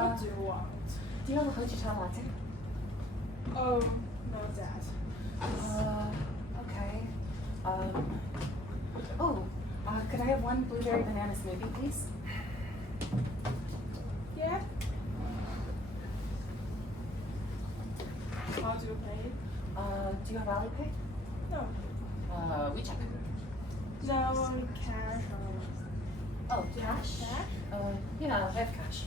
What do you want? Do you have a Hojicha latte? Oh, no that. Okay. Could I have one blueberry banana smoothie, please? Yeah? How do you pay? Do you have Alipay? No. WeChat. No, only cash or... Oh, cash? Cash? Yeah, I have cash.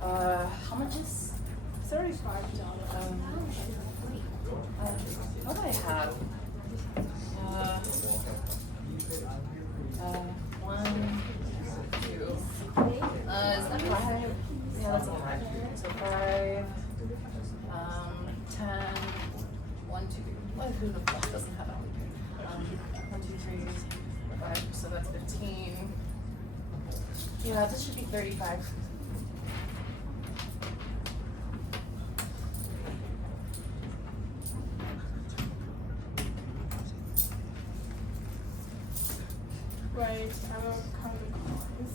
How much is? $35. What do I have? One, two. Is that 5? Yeah, that's a 5. So 5, 10, 1, 2. Well, who the fuck doesn't have Alipay? 1, 2, 3, 5. So that's 15. Yeah, this should be 35. Wait, I will count the coins.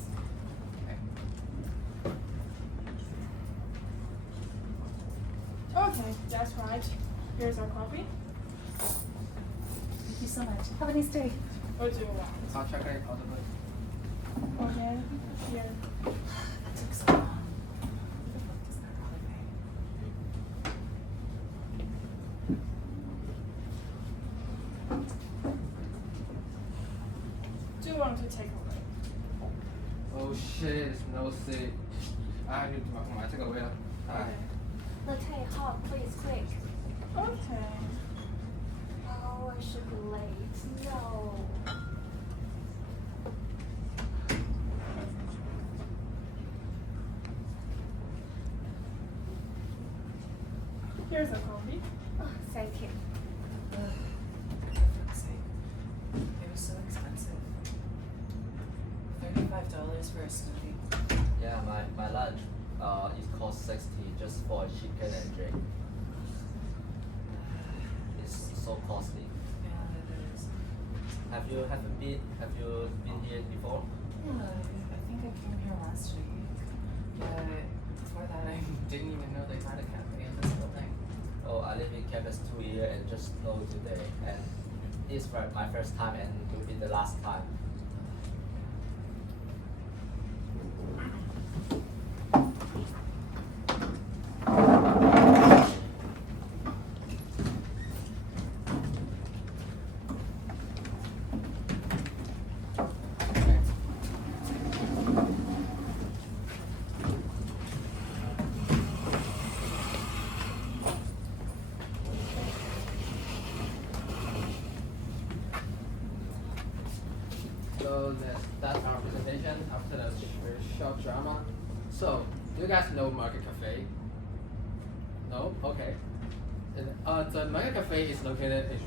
Okay, that's right. Here's our coffee. Thank you so much. Have a nice day. What do you want? I'll check it out the way. Okay, here. That took so long. Who the fuck doesn't have Alipay? Do you want to take away? Oh shit, it's no seat. I need to my take away. Latte hot, please, quick. Okay. Oh, I should be late. No. Here's a coffee. Oh, thank you. For fuck's sake. It was so expensive. $35 for a smoothie. Yeah, my lunch it costs 60 just for a chicken and drink. It's so costly. Yeah, it is. Have you been here before? Yeah, I think I came here last week. But before that, I didn't even know they had a cafe in this building. Oh, I live in campus 2 years and just know today, and this is my first time and will be the last time. So that's our presentation after the very short drama. So, do you guys know Market Cafe? No? Okay. The Market Cafe is located in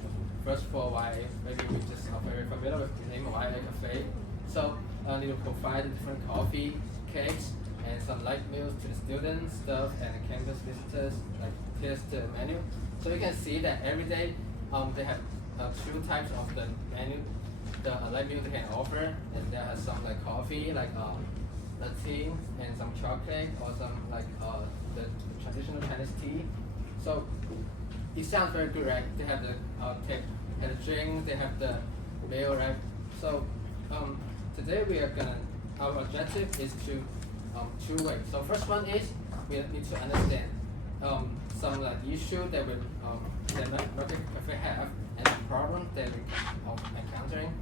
first floor YA. Maybe we just are very familiar with the name of YA Cafe. So, they will provide different coffee, cakes, and some light meals to the students, staff, and campus visitors, like test the menu. So you can see that every day they have 2 types of the menu. The light meal they can offer, and there are some like coffee, like tea, and some chocolate, or some like the traditional Chinese tea. So it sounds very good, right? They have the drink, they have the meal, right? So today our objective is to 2 ways. So first one is we need to understand some like issue that we that Market Cafe have, and the problem that we encountering.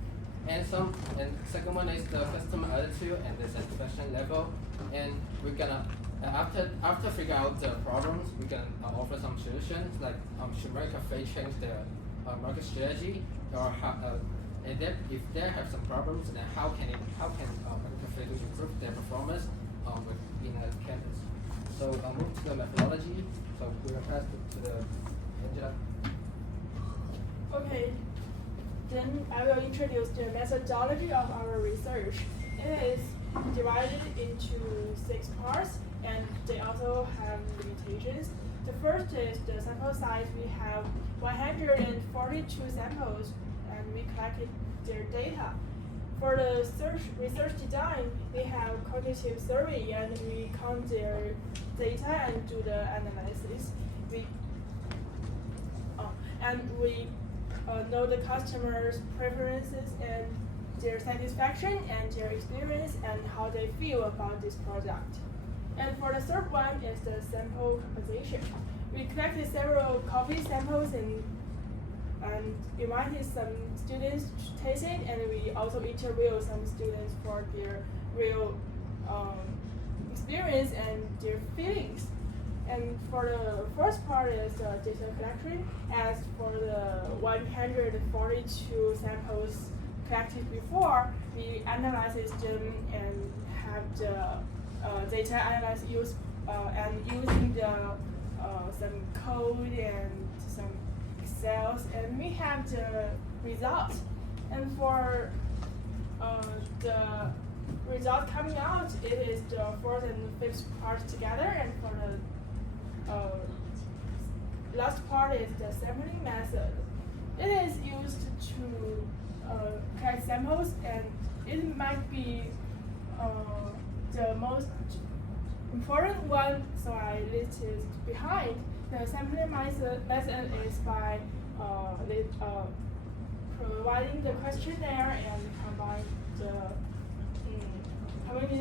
And second one is the customer attitude and the satisfaction level. And we're gonna after figure out the problems, we're gonna offer some solutions, like should Market Cafe change their market strategy, or how, and then if they have some problems, then how can Market Cafe to improve their performance within a campus. So move to the methodology. So we're gonna pass it to the Angela. Okay. Then I will introduce the methodology of our research. It is divided into 6 parts, and they also have limitations. The first is the sample size. We have 142 samples, and we collected their data. For the research design, we have quantitative survey and we count their data and do the analysis. We know the customers' preferences and their satisfaction and their experience and how they feel about this product. And for the third one is the sample composition. We collected several coffee samples and invited some students to taste it, and we also interviewed some students for their real experience and their feelings. And for the first part is data collection. As for the 142 samples collected before, we analyzed them and have the data analysis and using the some code and some Excels, and we have the results. And for the result coming out, it is the fourth and fifth part together, and for the last part is the sampling method. It is used to collect samples, and it might be the most important one, so I listed behind. The sampling method is by providing the questionnaire and combine the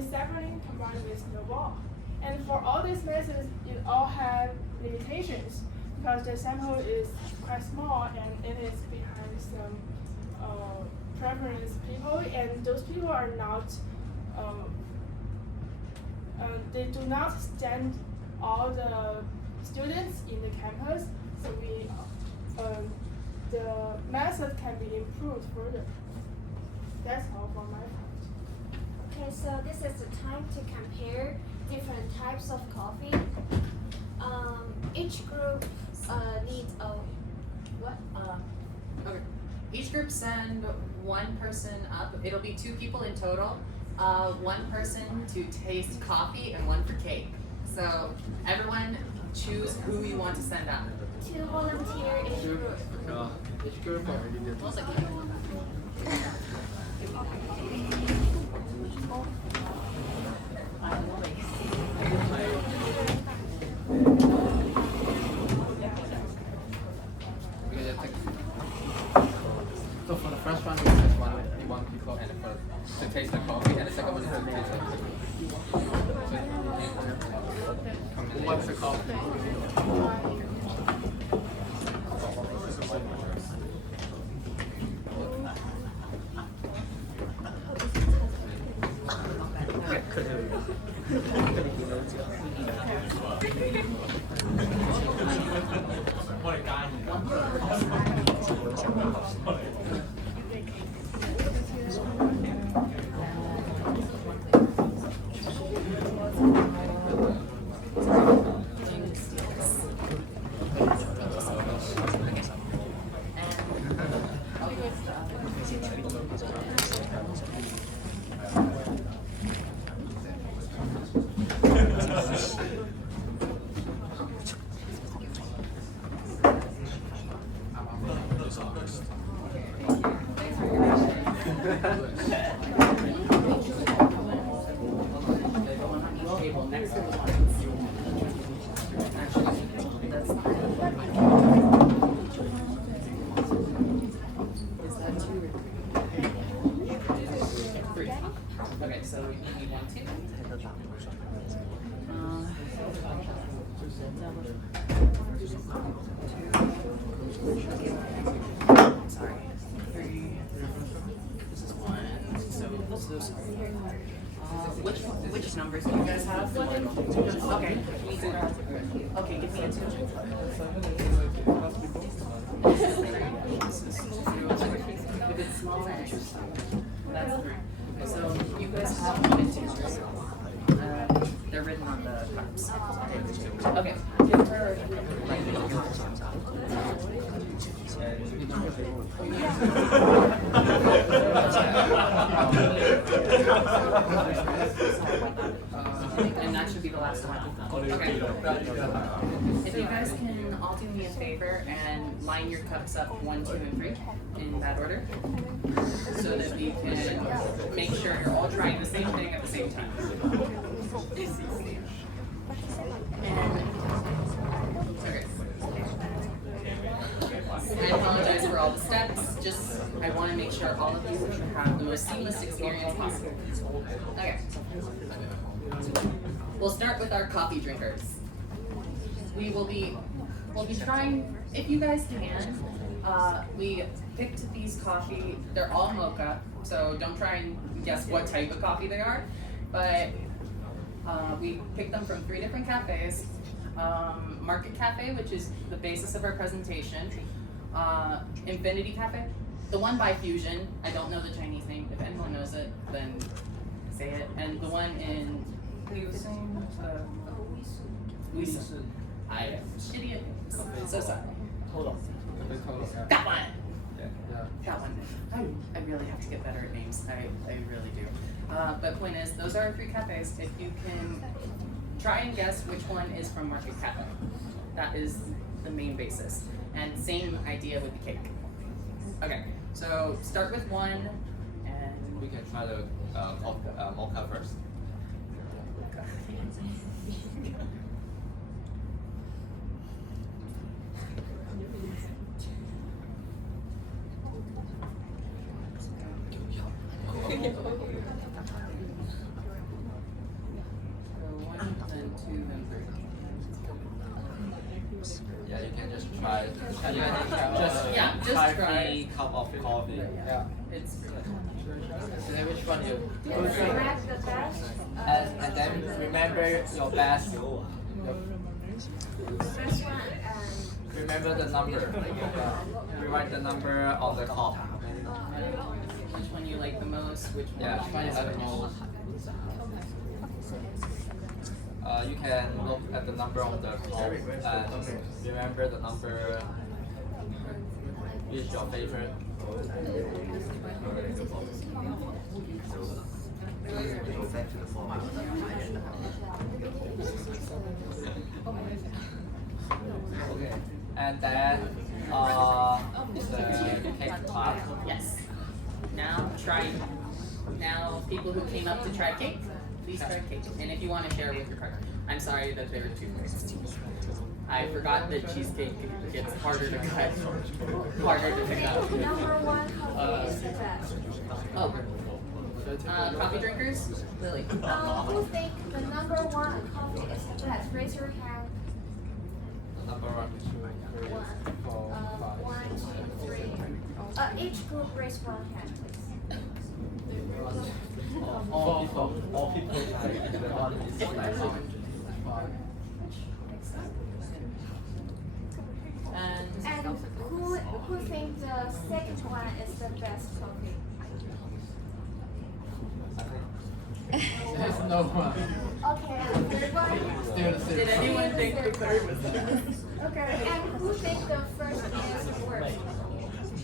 sampling combined with the wall. And for all these methods, it all have limitations because the sample is quite small and it is behind some preference people, and those people are not they do not stand all the students in the campus, so the method can be improved further. That's all for my part. Okay, so this is the time to compare different types of coffee. Each group needs a what? Okay. Each group send one person up. It'll be 2 people in total. One person to taste coffee and one for cake. So everyone choose who you want to send up. 2 volunteer each group. Each group already did. What was it? So for the first one, we just one people, and for to taste the coffee, and the second one is to taste the coffee. Who wants the coffee? Okay, so you need 1, 2. Sorry. 3. This is 1. So this is which numbers do you guys have? Okay. Okay, give me a 2. We did small and that's 3. So you guys have 1 and 2. They're written on the cards. Okay. Give her. And that should be the last one. Okay. If you guys can all do me a favor and line your cups up 1, 2, and 3 in that order, so that we can make sure you're all trying the same thing at the same time. And okay. I apologize for all the steps. Just I want to make sure all of you have the most seamless experience possible. Okay. We'll start with our coffee drinkers. We'll be trying, if you guys can, we picked these coffee, they're all mocha, so don't try and guess what type of coffee they are, but we picked them from 3 different cafes. Market Cafe, which is the basis of our presentation, Infinity Cafe, the one by Fusion, I don't know the Chinese name, if anyone knows it, then say it, and the one in Wisun. I am shitty at names. So sorry. That one! That one. I really have to get better at names. I really do. But point is, those are our 3 cafes. If you can try and guess which one is from Market Cafe. That is the main basis. And same idea with the cake. Okay, so start with 1 and We can try the mocha first. Yeah, you can just try. Just try. 3 cup of coffee. Yeah. It's So then which one you? Select the best. And then remember your best. First one, Remember the number. Rewrite the number on the cup. which one you like the most, which one Yeah. which one is the most. You can look at the number on the cup and remember the number is your favorite. Okay. And then the cake part. Yes. Now try. Now people who came up to try cake, please try cake. And if you want to share with your partner. I'm sorry that there were 2 plates. I forgot that cheesecake gets harder to cut, harder to pick up. number 1 coffee is the best. Oh. Coffee drinkers? Lily. Who think the number 1 coffee is the best? Raise your hand. The number 1. 1, 2, 3. Each group raise 1 hand, please. All people try. And who think the second one is the best coffee? There's no one. Okay, and third one? Still the same. Did anyone think the third was the best? Okay, and who think the first is worst?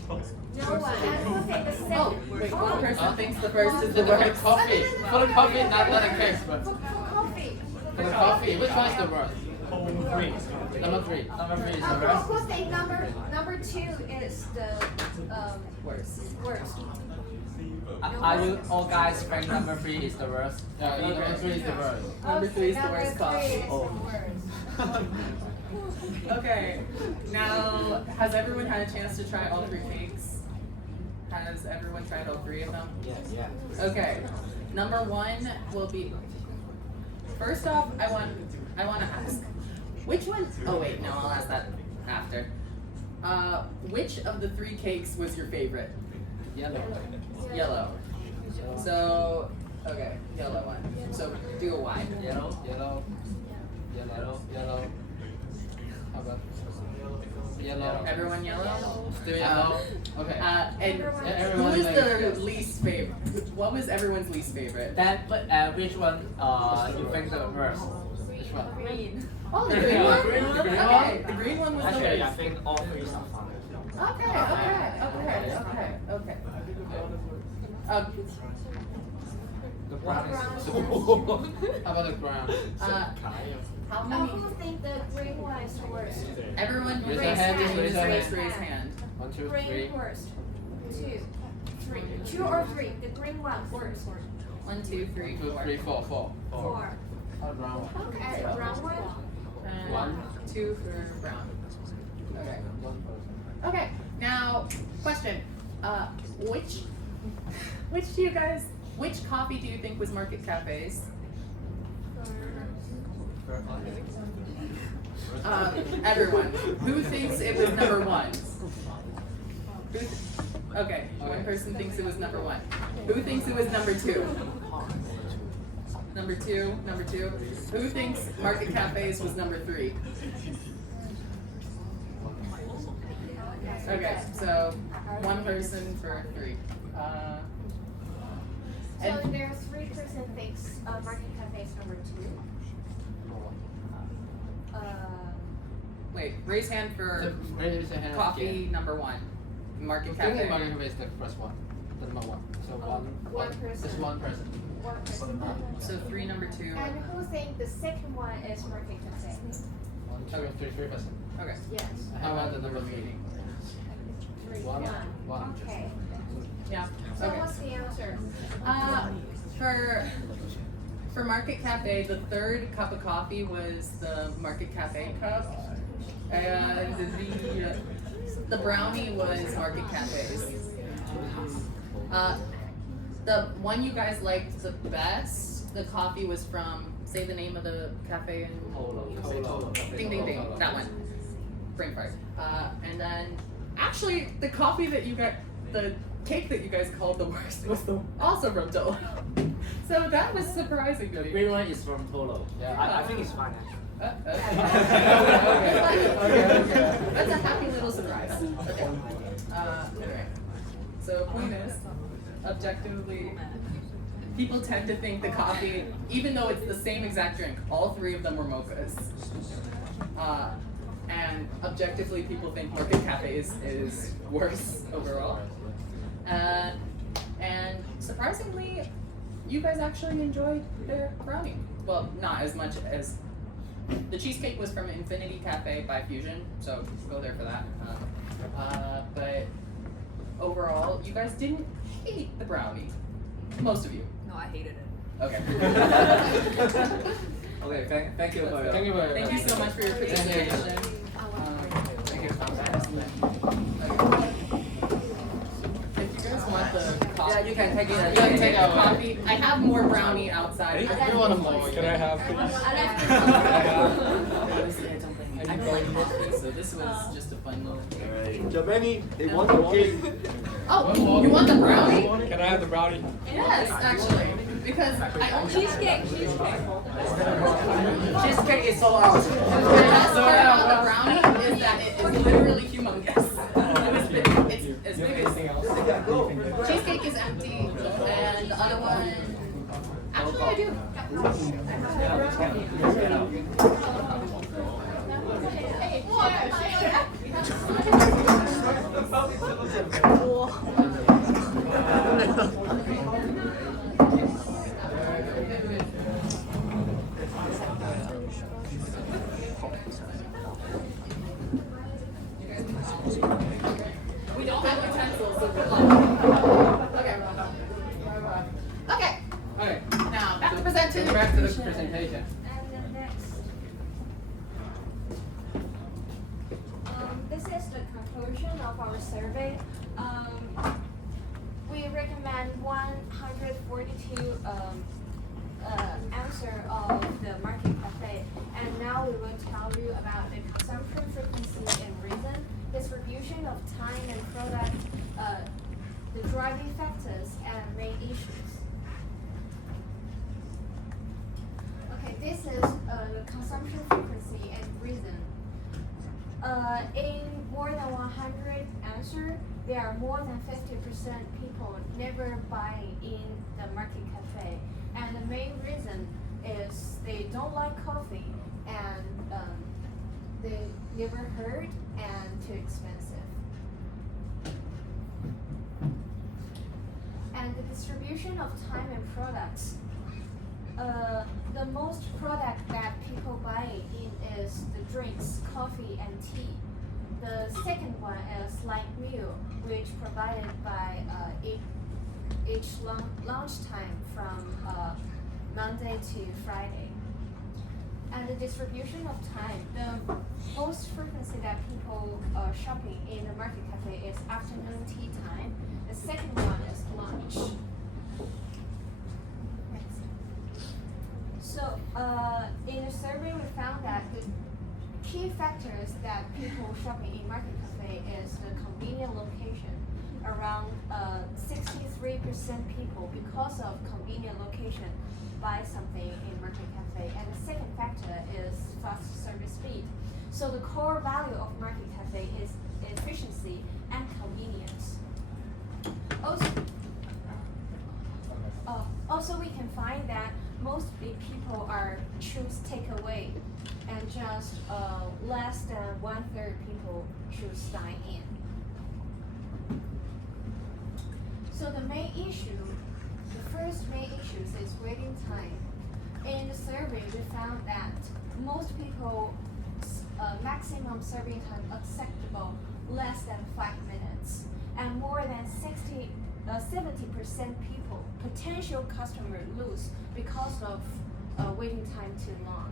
No one. And who think the second? Oh, wait, one person thinks the first is The the worst. coffee. For the coffee, not the cake, but For coffee. for the coffee. Which one is the worst? Number 3. Number 3 is the worst. Who think number 2 is the Worst. worst? Are you all guys think number 3 is the worst? Yeah, number 3 is the worst. Number 3 is the Number worst 3 coffee. is the worst. Okay, now has everyone had a chance to try all 3 cakes? Has everyone tried all 3 of them? Yeah. Okay, number 1 will be. First off, I want to ask, which one? Oh wait, no, I'll ask that after. Which of the 3 cakes was your favorite? Yellow. Yellow. So, okay, yellow one. So do a Y. Yellow. How about yellow? Everyone yellow? Still yellow. Okay. And who everyone was like- the least favorite? What was everyone's least favorite? Then, which one you think the worst? Which one? Green. Oh, the green one? Green one? Okay, the green one was the Actually, I least. think all 3 are fine. Okay. The ground is. Ground. How about the ground? How Now, many? who think the green one is the worst? Everyone Raise raise your hand, hand. just raise your hand. Raise hand. 1, 2, 3. Green worst. 2, 3. 2 or 3. The green one worst. 1, 2, 3, 1, 2, 4. 3, 4, 4. 4. How about brown one? And the brown one? And 1. 2 for brown. Okay. 1 person. Okay. Now, question. Which coffee do you think was Market Cafe's? Everyone. Who thinks it was number 1? Okay, one person thinks it was number 1. Who thinks it was number 2? Number 2, number 2. Who thinks Market Cafe's was number 3? Okay, so one person for 3. So there's 3% thinks Market Cafe is number 2. Wait, raise hand for Raise your hand coffee again. number 1. Market I think Cafe. Market Cafe is the first one. The number 1. So One person. Just 1 person. 1 person. So 3, number 2. And who think the second one is Market Cafe? 1, 2, 3 person. Okay. Yes. How about the number 3? 3. 1. 1. Okay. Yeah. So Okay. what's the answer? For Market Cafe, the third cup of coffee was the Market Cafe cup, and the brownie was Market Cafe's. The one you guys liked the best, the coffee was from. Say the name of the cafe and ding ding ding. That one. Brain fart. And then actually the coffee that you got, the cake that you guys called the worst was also from Tolo. So that was surprising to The me. green one is from Tolo. Yeah. I think it's fine actually. Okay. That's a happy little surprise. Okay. Anyway. So point is, objectively, people tend to think the coffee, even though it's the same exact drink, all 3 of them were mochas. And objectively, people think Market Cafe is worse overall. And surprisingly, you guys actually enjoyed their brownie. Well, not as much as the cheesecake was from Infinity Cafe by Fusion, so go there for that. But overall, you guys didn't hate the brownie. Most of you. No, I hated it. Okay. Okay, thank you for your. Thank you very Thank you so much for your Thank you. participation. Thank you. If you guys want the coffee, Yeah, you can take it. you can take the coffee. I have more brownie outside. I don't want more. Can I have? Honestly, I don't like coffee, so this was just a fun little. Giovanni, they want the cake. Oh, you want the brownie? Can I have the brownie? Yes, actually, because I only Cheesecake. Cheesecake is sold out. The best part about the brownie is that it is literally humongous. It's as big as cheesecake is empty, and the other one. Actually, I do. We don't have utensils, so good luck. Okay. Okay. Okay. Now back to presentation. Back to the presentation. And then next. This is the conclusion of our survey. We recommend 142 answer of the Market Cafe, and now we will tell you about the consumption frequency and reason, distribution of time and product, the driving factors, and main issues. Okay, this is the consumption frequency and reason. In more than 100 answers, there are more than 50% people never buy in the Market Cafe, and the main reason is they don't like coffee and they never heard and too expensive. And the distribution of time and products. The most product that people buy in is the drinks, coffee and tea. The second one is light meal, which provided by each lunchtime from Monday to Friday. And the distribution of time, the most frequency that people shopping in the market cafe is afternoon tea time. The second one is lunch. Next. So in the survey, we found that the key factors that people shopping in market cafe is the convenient location. Around 63% people, because of convenient location, buy something in market cafe. And the second factor is fast service speed. So the core value of market cafe is efficiency and convenience. Also, we can find that most big people are choose takeaway, and just less than 1/3 people choose dine in. So the main issue, the first main issue is waiting time. In the survey, we found that most people maximum serving time acceptable less than 5 minutes, and more than 70% people, potential customer lose because of waiting time too long.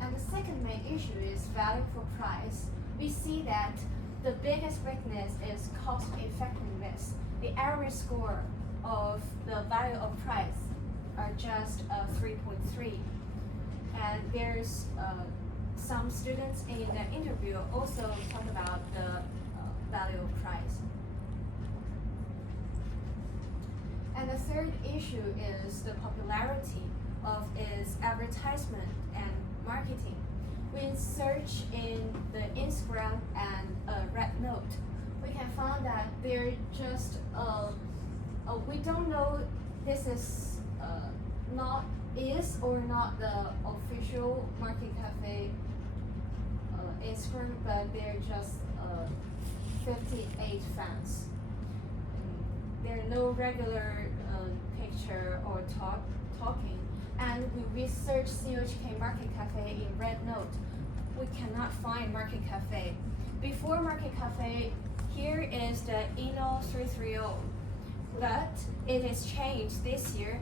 And the second main issue is value for price. We see that the biggest weakness is cost effectiveness. The average score of the value of price are just 3.3. And there's some students in the interview also talk about the value of price. And the third issue is the popularity of its advertisement and marketing. We search in the Instagram and Red Note, we can find that they're just we don't know this is not the official market cafe Instagram, but they're just 58 fans. There are no regular picture or talking. And we research COHK Market Cafe in Red Note. We cannot find Market Cafe. Before Market Cafe, here is the Eno 330, but it is changed this year,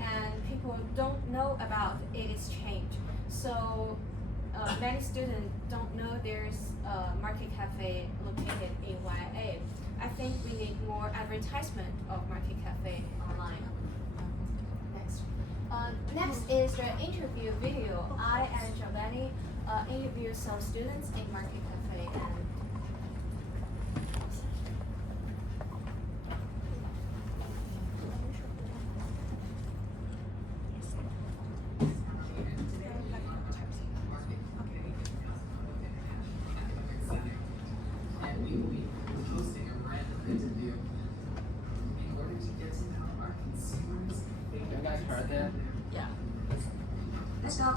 and people don't know about it is changed. So many students don't know there's a Market Cafe located in YA. I think we need more advertisement of Market Cafe online. Next is the interview video. I and Giovanni interviewed some students in Market Cafe. And we will be hosting a random interview in order to get to know our consumers. You guys heard that? Yeah. Let's go.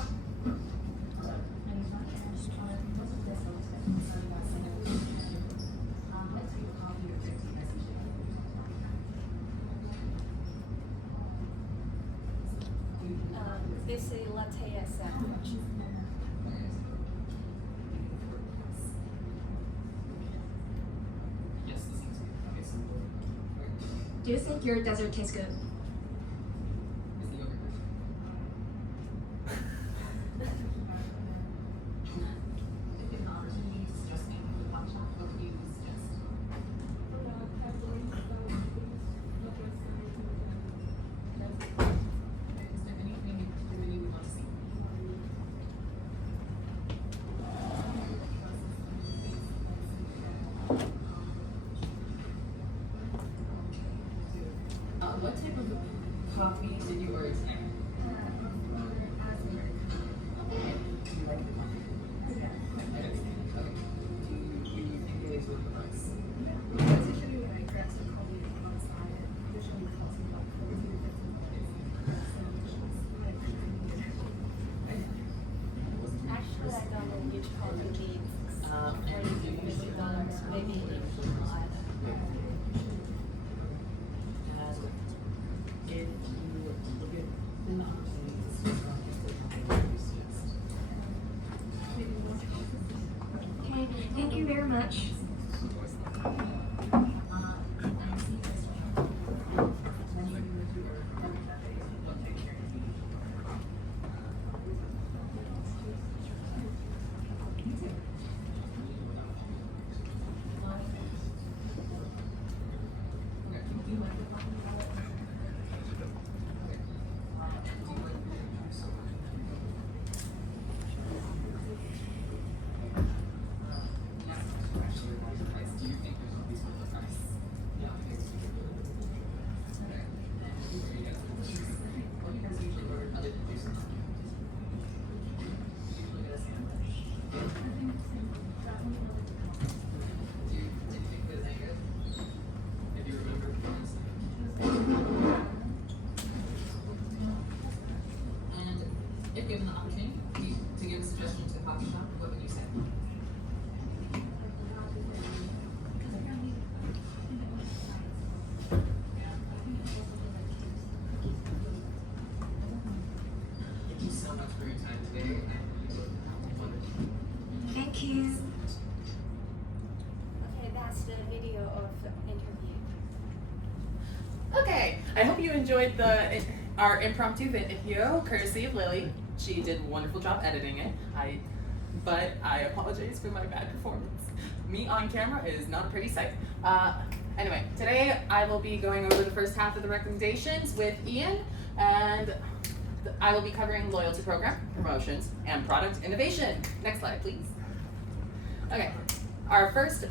This is latte sandwich. Yes, this is okay, so Do you think your dessert tastes good? is the yogurt If given the opportunity to suggest anything for the hot shot, what would you suggest? Is there anything in particular you would want to see? What type of coffee did you order today? Okay. Do you like the coffee? Okay. Do you think it is worth the price? Actually, I don't know which coffee needs $40 to $50, maybe in much. And if given the opportunity to give a suggestion to the coffee shop, what would you say? Thank you so much for your time today. Thank you. Okay, that's the video of the interview. Okay, I hope you enjoyed our impromptu video courtesy of Lily. She did a wonderful job editing it. But I apologize for my bad performance. Me on camera is not a pretty sight. Anyway, today I will be going over the first half of the recommendations with Ian, and I will be covering loyalty program, promotions, and product innovation. Next slide, please. Okay, our first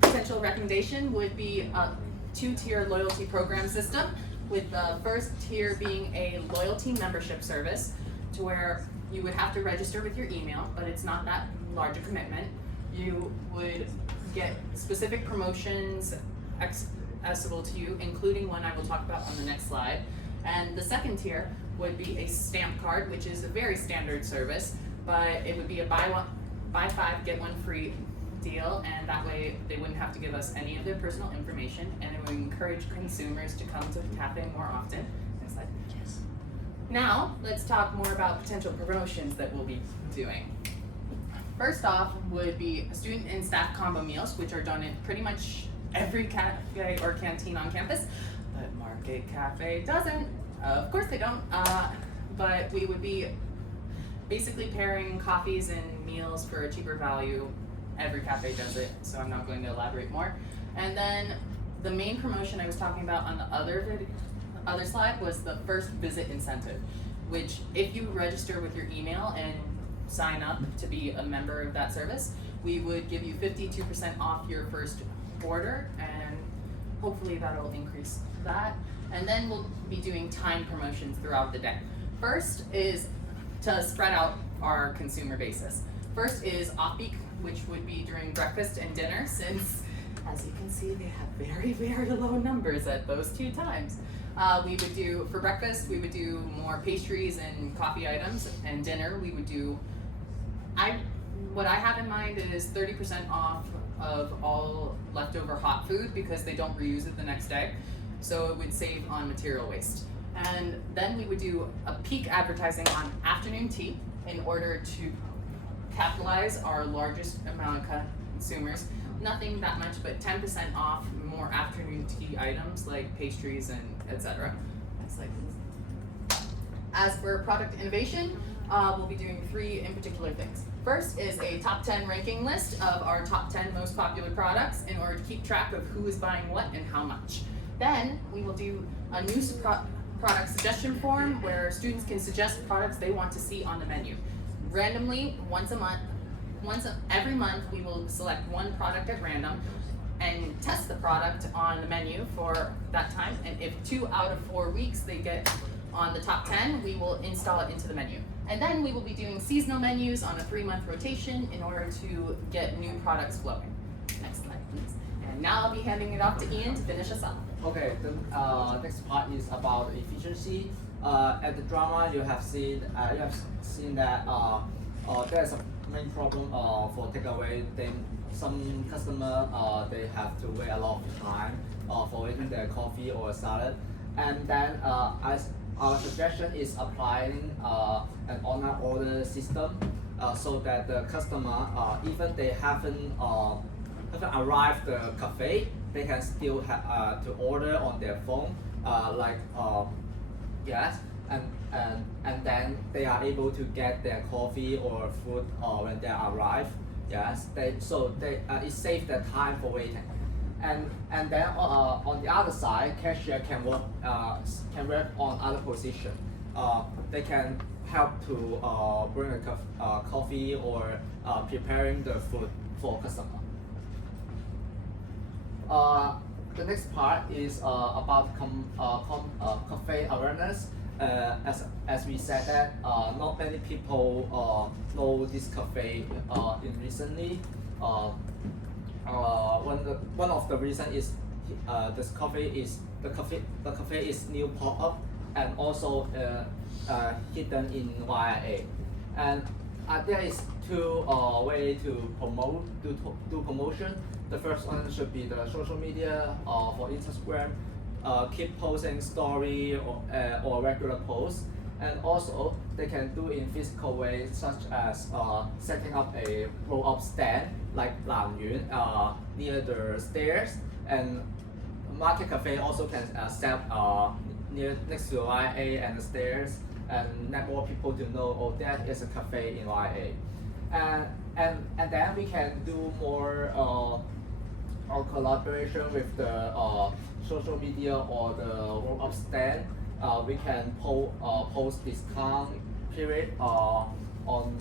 potential recommendation would be a two-tier loyalty program system, with the first tier being a loyalty membership service, to where you would have to register with your email, but it's not that large a commitment. You would get specific promotions accessible to you, including one I will talk about on the next slide. And the second tier would be a stamp card, which is a very standard service, but it would be a buy 5, get 1 free deal, and that way they wouldn't have to give us any of their personal information, and it would encourage consumers to come to the cafe more often. Next slide. Yes. Now, let's talk more about potential promotions that we'll be doing. First off would be student and staff combo meals, which are done in pretty much every cafe or canteen on campus, but Market Cafe doesn't. Of course they don't, but we would be basically pairing coffees and meals for a cheaper value. Every cafe does it, so I'm not going to elaborate more. And then the main promotion I was talking about on the other slide was the first visit incentive, which if you register with your email and sign up to be a member of that service, we would give you 52% off your first order, and hopefully that'll increase that. And then we'll be doing time promotions throughout the day. First is to spread out our consumer basis. First is off-peak, which would be during breakfast and dinner, since, as you can see, they have very, very low numbers at those 2 times. We would do, for breakfast, we would do more pastries and coffee items, and dinner, we would do, what I have in mind is 30% off of all leftover hot food, because they don't reuse it the next day, so it would save on material waste. And then we would do a peak advertising on afternoon tea in order to capitalize our largest amount of consumers. Nothing that much, but 10% off more afternoon tea items like pastries and etc. Next slide, please. As for product innovation, we'll be doing 3 in particular things. First is a top 10 ranking list of our top 10 most popular products in order to keep track of who is buying what and how much. Then we will do a new product suggestion form where students can suggest products they want to see on the menu. Randomly, every month, we will select 1 product at random and test the product on the menu for that time. And if 2 out of 4 weeks they get on the top 10, we will install it into the menu. And then we will be doing seasonal menus on a 3-month rotation in order to get new products flowing. Next slide, please. And now I'll be handing it off to Ian to finish us off. Okay, the next part is about efficiency. At the drama, you have seen that there's a main problem for takeaway. Then some customer they have to wait a lot of time for waiting their coffee or salad, and then our suggestion is applying an online order system so that the customer even they haven't haven't arrived the cafe, they can still have to order on their phone, yes, and then they are able to get their coffee or food when they arrive. Yes, it saves their time for waiting. And then on the other side, cashier can work on other position. They can help to bring a coffee or preparing the food for customer. The next part is about cafe awareness. As we said that not many people know this cafe in recently. One of the reason is the cafe is new pop up and also hidden in YIA, and there is two way to do promotion. The first one should be the social media for Instagram, keep posting story or regular posts, and also they can do in physical ways such as setting up a roll-up stand like Lan Yun near the stairs, and Market Cafe also can set next to YA and the stairs and let more people to know, oh, that is a cafe in YA. And then we can do more collaboration with the social media or the roll-up stand. We can post discount period on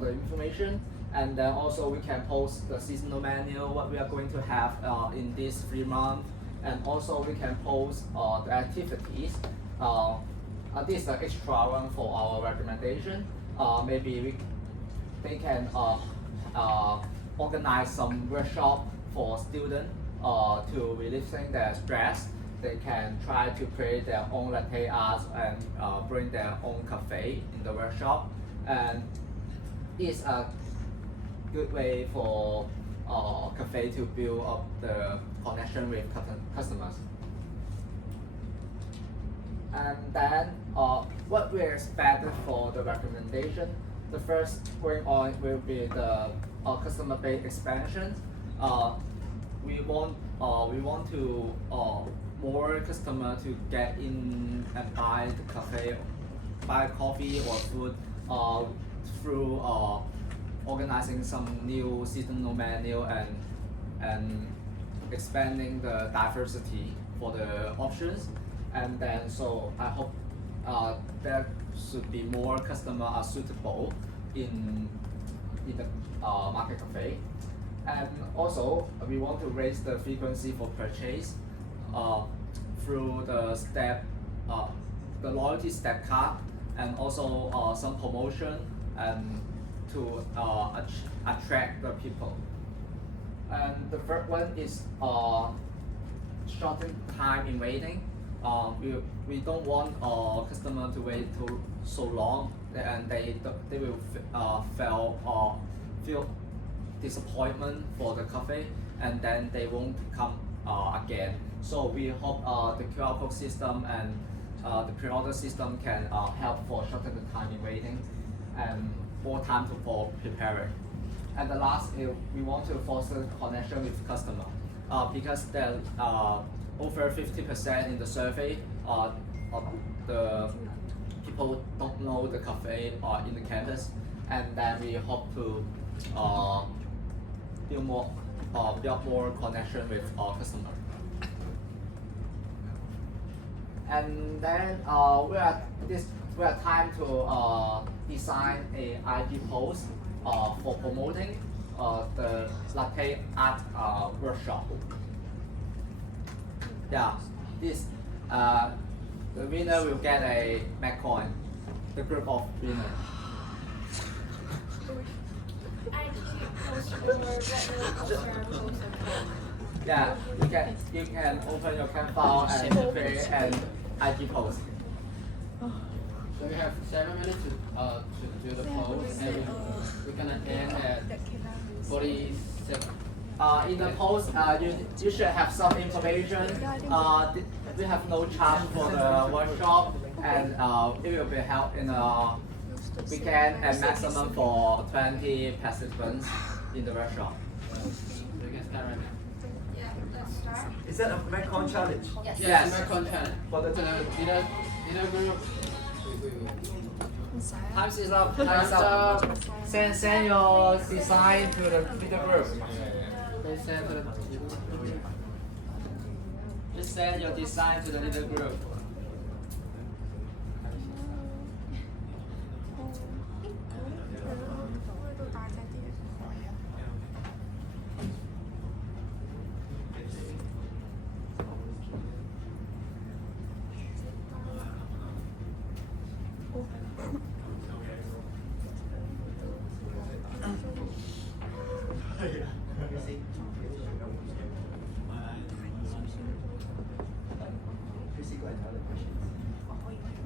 the information, and then also we can post the seasonal menu, what we are going to have in this 3 months, and also we can post the activities. This is the extra one for our recommendation. Maybe they can organize some workshop for students to releasing their stress. They can try to create their own latte art and bring their own cafe in the workshop, and it's a good way for cafe to build up the connection with customers. And then what we expect for the recommendation, the first going on will be the customer base expansion. We want to more customer to get in and buy the cafe, buy coffee or food through organizing some new seasonal menu and expanding the diversity for the options. And then so I hope there should be more customer are suitable in the Market Cafe. And also we want to raise the frequency for purchase through the the loyalty step card, and also some promotion and to attract the people. And the third one is shorten time in waiting. We don't want customer to wait so long, and they will feel disappointment for the cafe, and then they won't come again. So we hope the QR code system and the pre-order system can help for shorten the time in waiting and more time for preparing. And the last is we want to foster connection with customer because there over 50% in the survey of the people don't know the cafe in the campus, and then we hope to build more connection with our customer. And then we are time to design a IG post for promoting the latte art workshop. Yeah, this the winner will get a MacCoin. The group of winner. Yeah, you can open your cam file and create an IG post. So we have 7 minutes to do the post, and we're gonna end at 47. In the post, you should have some information. We have no charge for the workshop, and it will be held in a weekend and maximum for 20 participants in the workshop. So you can right now. Yeah, let's start. Is that a Macron challenge? Yes. Yes, my content. For the Dinner group. Times is up. Times Time's up. up. Send your design to the leader group. They send to the Just send your design to the leader group. Chrissy, go ahead and tell the questions.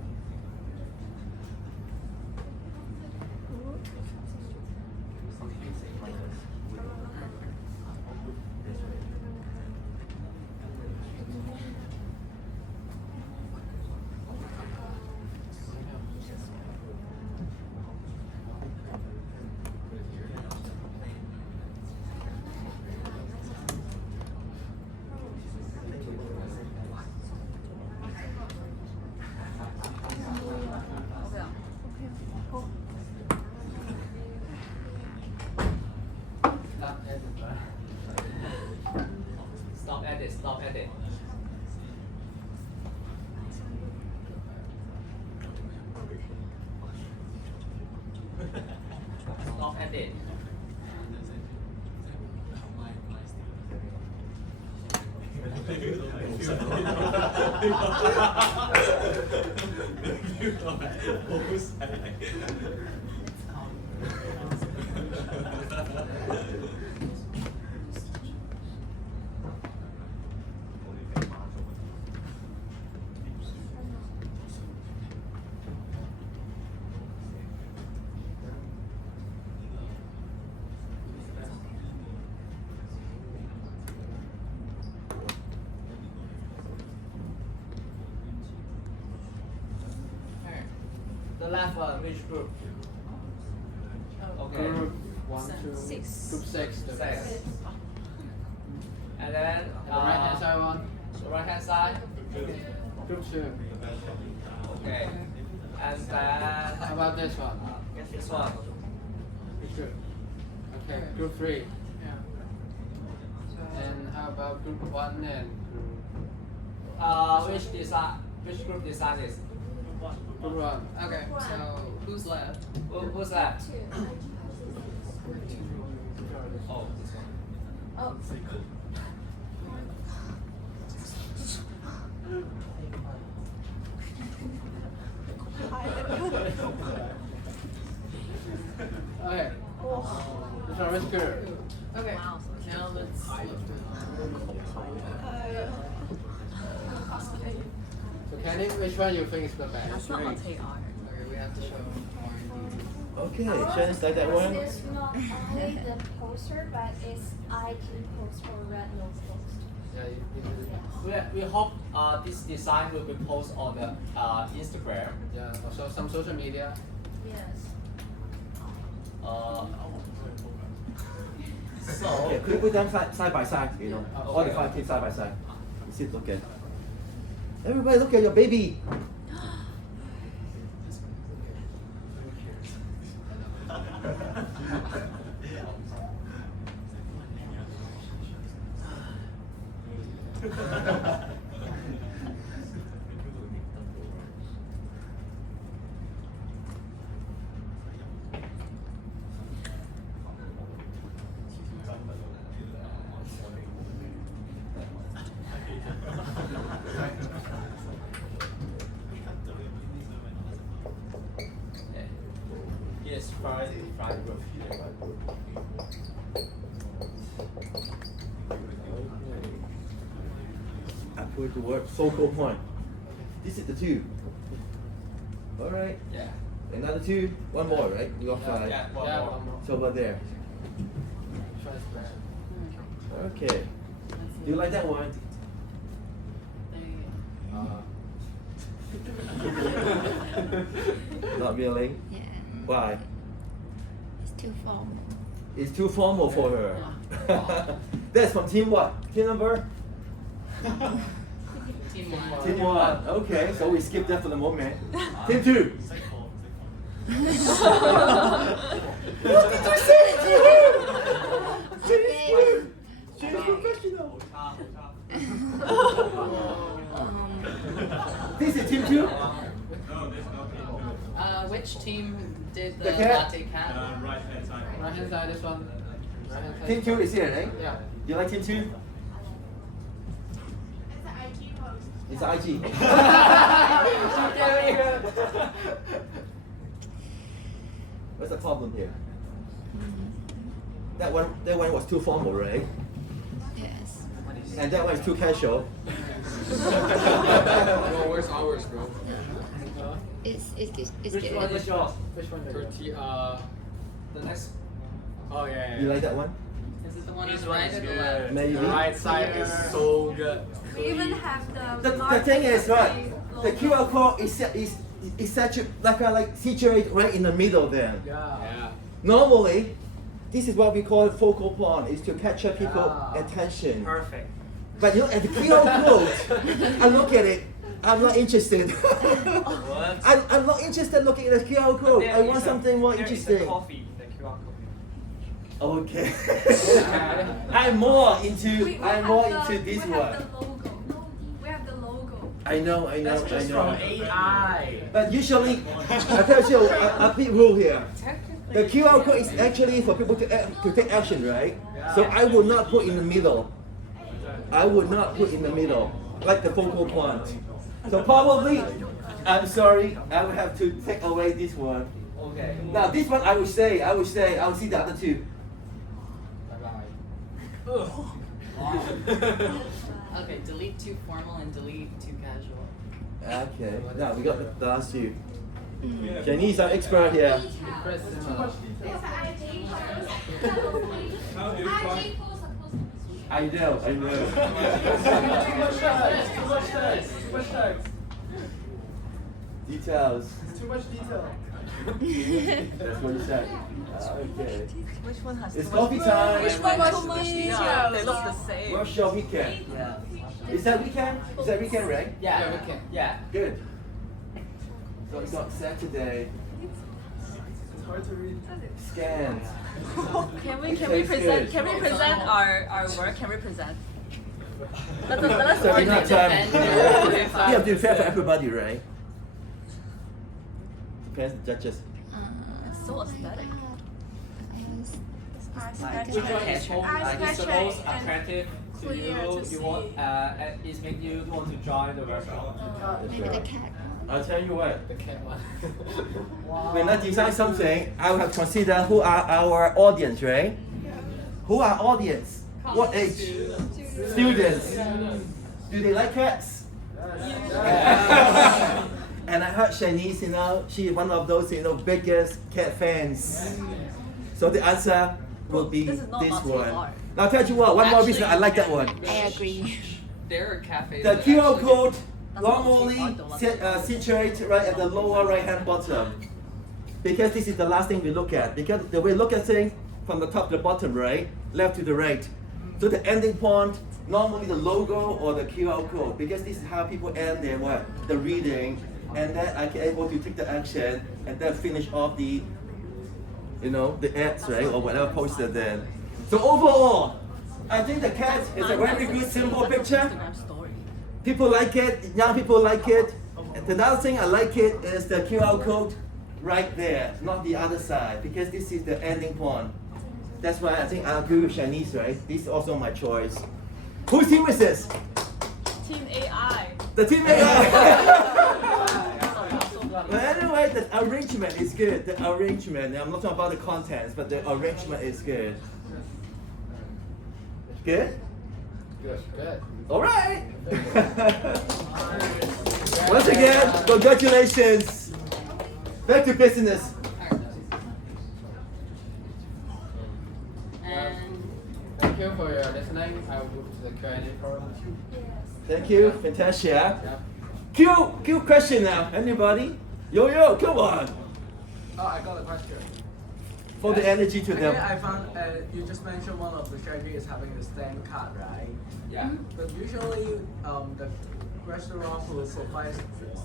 stop edit. Stop edit. Stop edit. Stop edit. The left one, which group? Okay. Group 1, 2, Six. Group 6. The Six. And then The right hand side one. the right hand side. Group 2. Okay. And then How about this one? this one. Which group? Okay, group 3. And how about group 1 and Which group design is? group 1? Okay, so who's left? Who's that? Two. Oh, this one. Oh. Okay. Which one? Which group? Okay, now let's. So Kenny, which one you think is the best? That's not what they are. Okay, we have to show more. Okay, Shannon, start that one. It's not only the poster, but it's IG post or red nose post. Yeah, you We hope this design will be posted on the Instagram. yeah, also some social media. Yes. So Okay, could you put them side by side, you know? Oh, All the okay. 5 kids side by side. You see, look at. Everybody look at your baby. yes, fried group. I put it to work. Focal point. This is the 2. Alright. Yeah. Another 2. One more, right? We got 5. Yeah, one Yeah, more. one more. So over there. Try spread. Okay. Do you like that one? Not really? Yeah, Why? it's too formal. It's too formal for her. That's from team what? Team number? Team 1. Team 1. Okay, so we skip that for the moment. Team 2. What did you say to him? She's professional. This is team 2? Which team did the The cat? latte cat? Right hand side. Right hand side, this one. Right hand side. Team 2 is here, right? Yeah. You like team 2? It's IG. What's the problem here? That one was too formal, right? Yes. And that one is too casual. No, where's ours, bro? It's Which good. one is yours? Which one? The next. Oh yeah. You like that one? Is it the one on This the one right is or the good. left? Maybe. The right side is so good. We even have The thing is, right? The QR code is like situated right in the middle. Then Yeah. normally, this is what we call focal point, is to capture people's Yeah. attention. Perfect. But you know, at the QR code, I look at it. I'm not interested. What? I'm not interested looking at the QR code. I want something more There is a interesting. coffee, the QR code. Okay. I'm more into this We one. have the logo. We have the logo. I know. That's just from AI. But usually, I tell you a big rule here. The QR code is actually for people to take action, right? So I will not put in the middle. I would not put in the middle, like the focal point. So probably, I'm sorry, I will have to take away this one. Okay. Now this one I will say, I will see the other two. Okay, delete too formal and delete too casual. Okay, now we got the last two. Chinese are expert here. Press How do you find? I know. Too much text. Details. Too much detail. That's what he said. Okay. Which one has It's too much coffee time. Which one has too much detail? Yeah. They look the same. What's your weekend? Yeah. Is that weekend? Is that weekend, right? Yeah. Yeah, we can. Yeah. Good. So it's on Saturday. It's hard to read. Scans. Can we It tastes present? good. Can we present our work? Can we present? Let's So we order have time. defend We your- have to be fair for everybody, right? Depends the judges. It's so aesthetic. Which one is more is the most attractive to clear you? to You want see. is make you want to join the workshop. Maybe the cat. I'll tell you what. The cat one. When I design something, I will have to consider who are our audience, right? Who are audience? What age? Students. Do they like cats? And I heard Shanice, she is one of those, biggest cat fans. So the answer will be This is not this martial one. art. Now I'll tell you what, one more reason I like that one. I agree. There are cafes. The that QR actually code That's not normally martial art, situated right at the lower right hand bottom. Because this is the last thing we look at. Because the way we look at things from the top to the bottom, right? Left to the right. So the ending point, normally the logo or the QR code. Because this is how people end their what? The reading. And then I can able to take the action and then finish off the the ads, right? Or whatever posted there. So overall, I think the cat is a very good simple picture. Instagram story. People like it, young people like it. And another thing I like it is the QR code right there, not the other side, because this is the ending point. That's why I think I agree with Shanice, right? This is also my choice. Whose team is this? Team AI. The team AI. But anyway, the arrangement is good. The arrangement, I'm not talking about the contents, but the arrangement is good. Good? Good. All right. Once again, congratulations. Back to business. And Thank you for your listening. I will move to the Q&A program. Thank you, Fantasia. Yeah. Q question now. Anybody? Yo, come on. Oh, I got a question. for the energy to them. I found you just mentioned one of the strategy is having the stamp card, right? Yeah. But usually, the restaurant who provides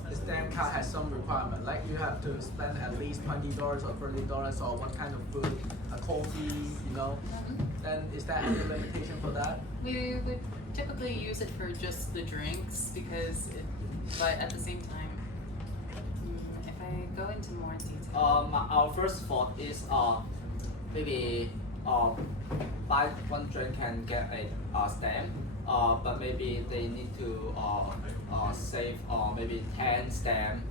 the stamp card has some requirement, like you have to spend at least $20 or $30 or what kind of food, a coffee, you know. Then is there any limitation for that? We would typically use it for just the drinks but at the same time, if I go into more detail. Our first thought is maybe buy one drink and get a stamp. But maybe they need to save maybe 10 stamp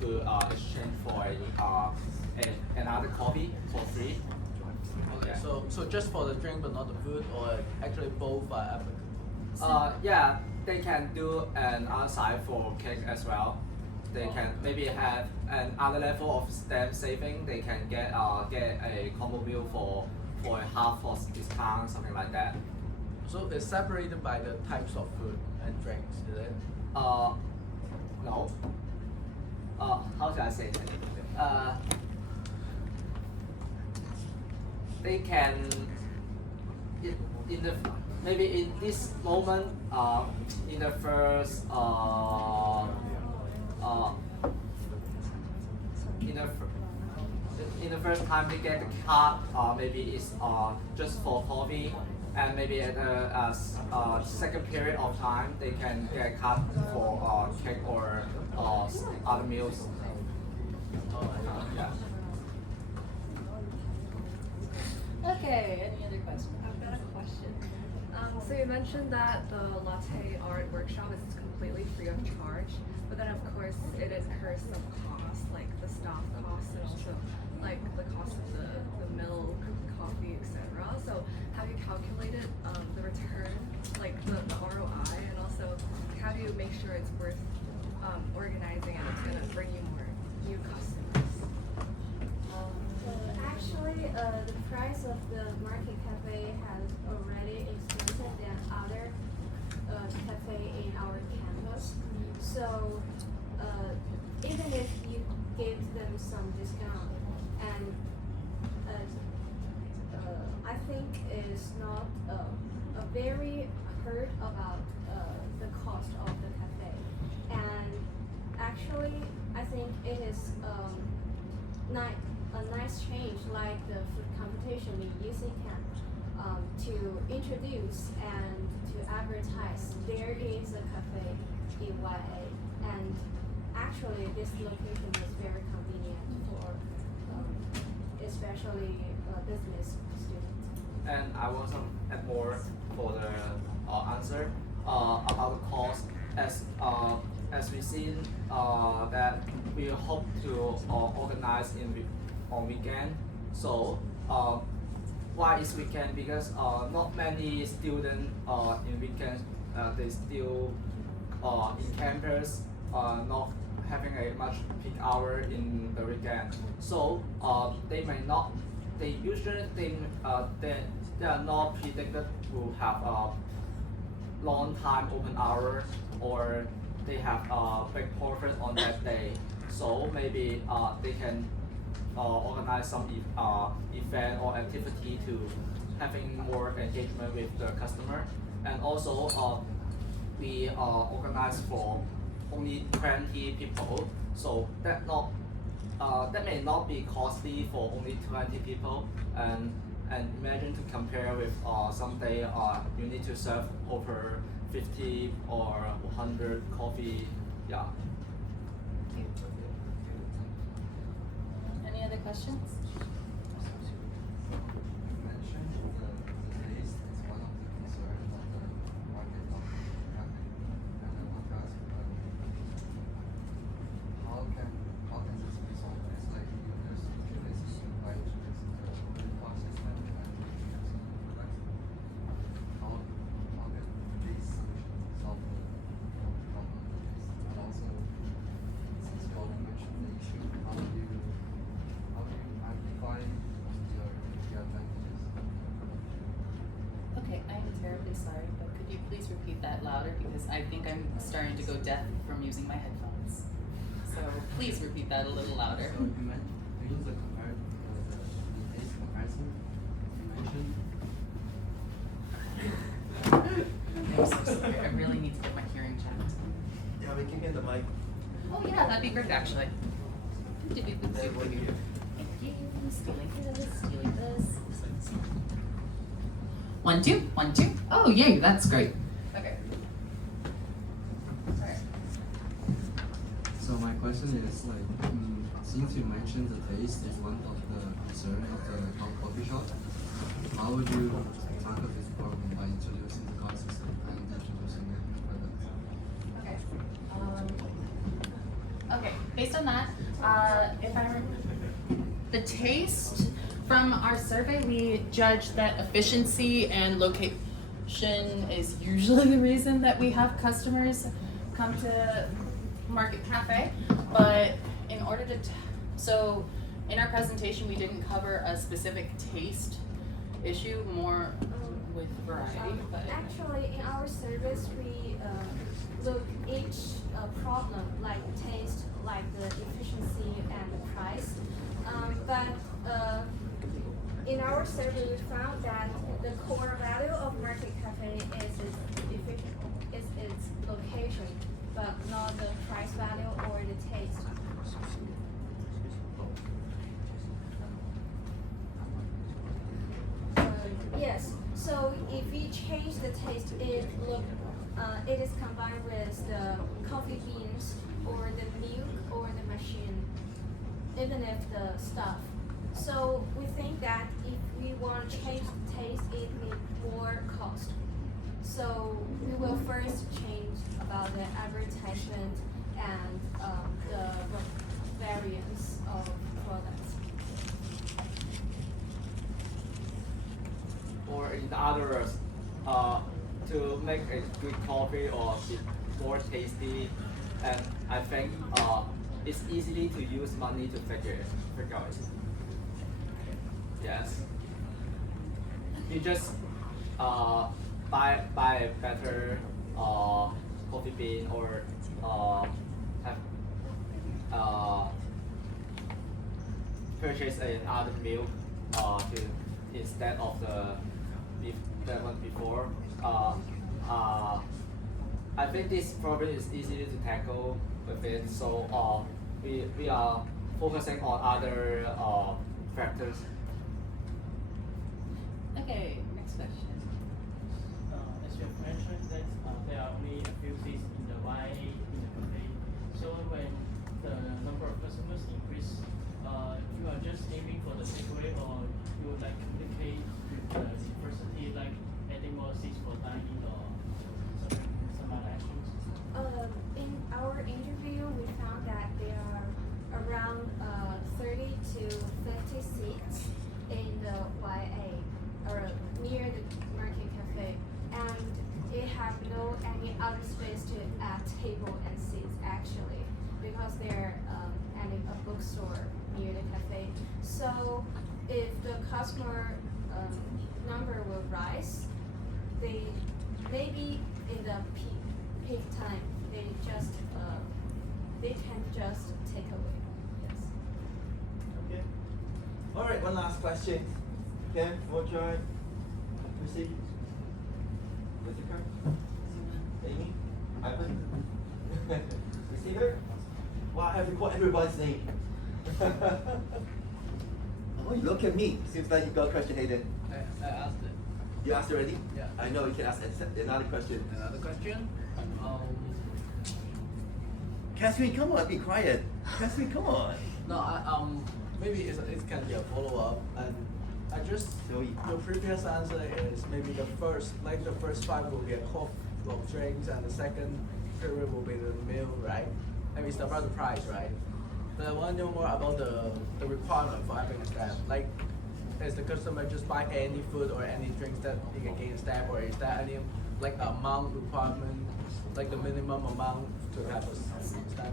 to exchange for another coffee for free. Okay, so just for the drink but not the food, or actually both are applicable? Yeah, they can do an outside for cake as well. They can maybe have another level of stamp saving. They can get a combo meal for a half of discount, something like that. So it's separated by the types of food and drinks, is it? No. How should I say it? They can in the maybe in this moment in the first in the first time they get the card, maybe it's just for coffee, and maybe at the second period of time they can get a card for cake or other meals. Yeah. Okay, any other questions? I've got a question. So you mentioned that the latte art workshop is completely free of charge, but then of course it incurs some costs, like the staff costs and also like the cost of the milk, coffee, etc. So have you calculated the return, like the ROI, and also how do you make sure it's worth organizing and it's gonna bring you more new customers? Actually, the price of the market cafe has already expensive than other cafe in our campus. So even if you give them some discount, and I think it's not a very hurt about the cost of the cafe. And actually, I think it is a nice change, like the food competition in UC Camp, to introduce and to advertise there is a cafe in YA, and actually this location is very convenient for especially business students. And I want to add more for the answer about the cost. As we seen that we hope to organize on weekend. So why is weekend? Because not many students in weekend they still in campus, not having a much peak hour in the weekend. So they may not. They usually think they are not predicted to have a long time open hour, or they have a big profit on that day. So maybe they can organize some event or activity to having more engagement with the customer. And also we organize for only 20 people, so that may not be costly for only 20 people. And imagine to compare with someday you need to serve over 50 or 100 coffee. Yeah. Any other questions? Okay, I am terribly sorry, but could you please repeat that louder, because I think I'm starting to go deaf from using my headphones. So please repeat that a little louder. So you use the comparative pricing portion? I'm so sorry. I really need to get my hearing checked. Yeah, we can get the mic. Oh yeah, that'd be great actually. Thank you. Thank you. Stealing this. 1, 2, 1, 2. Oh yay, that's great. Okay. Sorry. So my question is like, since you mentioned the taste is one of the concern of the coffee shop, how would you tackle this problem by introducing the concept and introducing new products? Okay. Okay. Based on that, if I remember, the taste from our survey, we judged that efficiency and location is usually the reason that we have customers come to Market Cafe. But in order to, so in our presentation, we didn't cover a specific taste issue, more with variety. But Actually, in our service, we look each problem like taste, like the efficiency and the price. But in our survey, we found that the core value of Market Cafe is its location, but not the price value or the taste. Yes. So if we change the taste, it is combined with the coffee beans or the milk or the machine, even if the stuff. So we think that if we want to change the taste, it needs more cost. So we will first change about the advertisement and the variance of products. Or in other words, to make a good coffee or be more tasty, and I think it's easily to use money to figure out it. Yes. You just buy a better coffee bean or have purchase another milk to instead of the one before. I think this problem is easy to tackle with it. So we are focusing on other factors. okay, next question. As you have mentioned that there are only a few seats in the YA in the cafe. So when the number of customers increase, you are just aiming for the takeaway, or you would like to communicate with the university, like adding more seats for dining or some other actions? In our interview, we found that there are around 30 to 50 seats in the YA or near the Market Cafe, and it have no any other space to add table and seats actually, because they're adding a bookstore near the cafe. So if the customer number will rise, they maybe in the peak time they can just take away. Yes. Okay. All right, one last question. Ken, want to try? Proceed. Jessica? Amy? Ivan? Receiver? Wow, I record everybody's name. Oh, you look at me. Seems like you got a question, Hayden. I asked it. You asked already? Yeah. I know you can ask another question. Another question? Catherine, come on, be quiet. Catherine, come on. No, maybe it can be a follow-up, and I just So your previous answer is maybe the first 5 will be a coffee of drinks, and the second period will be the meal, right? And it's about the price, right? But I want to know more about the requirement for having a staff. Like, is the customer just buy any food or any drinks that he can gain staff, or is there any like amount requirement, like the minimum amount to have a staff?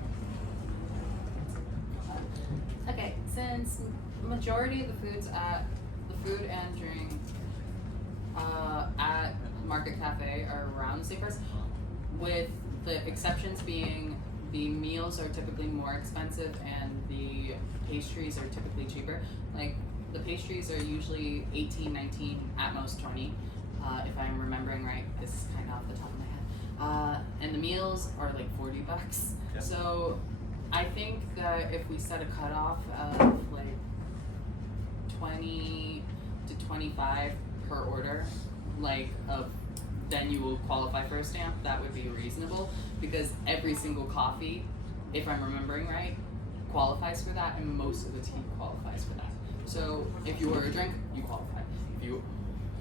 Okay, since majority of the food and drink at Market Cafe are around the same price, with the exceptions being the meals are typically more expensive and the pastries are typically cheaper. Like The pastries are usually 18, 19, at most 20, if I'm remembering right. This is kind of off the top of my head. And the meals are like $40. Yeah. So I think that if we set a cutoff of like 20 to 25 per order, then you will qualify for a stamp. That would be reasonable, because every single coffee, if I'm remembering right, qualifies for that, and most of the tea qualifies for that. So if you order a drink, you qualify. If you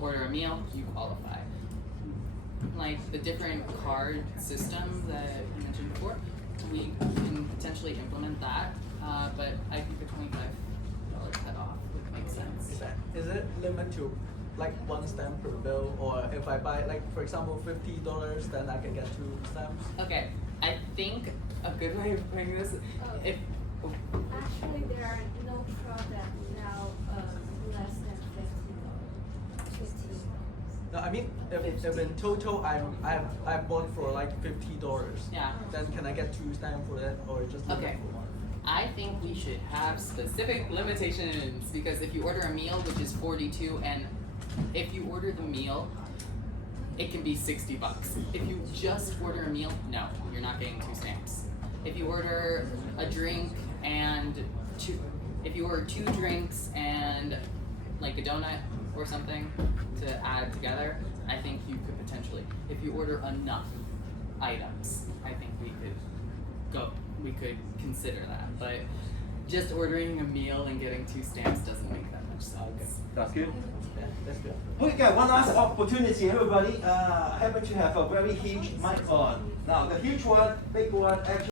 order a meal, you qualify. Like the different card system that you mentioned before, we can potentially implement that, but I think the $25 cutoff would make sense. Is it limited to like one stamp per bill, or if I buy like for example $50, then I can get 2 stamps? Okay, I think a good way of putting this, if Actually, there are no product now less than $50. No, I mean if in total I bought for like $50, yeah. then can I get 2 stamps for that, or just limit Okay. for 1? I think we should have specific limitations, because if you order a meal, which is 42, and if you order the meal, it can be $60. If you just order a meal, no, you're not getting 2 stamps. If you order a drink and if you order 2 drinks and like a donut or something to add together, I think you could potentially. If you order enough items, I think we could consider that. But just ordering a meal and getting 2 stamps doesn't make that much sense. That's good. Yeah, that's good. Okay, guys, one last opportunity, everybody. I happen to have a very huge mic on. Now, the huge one, big one, actually.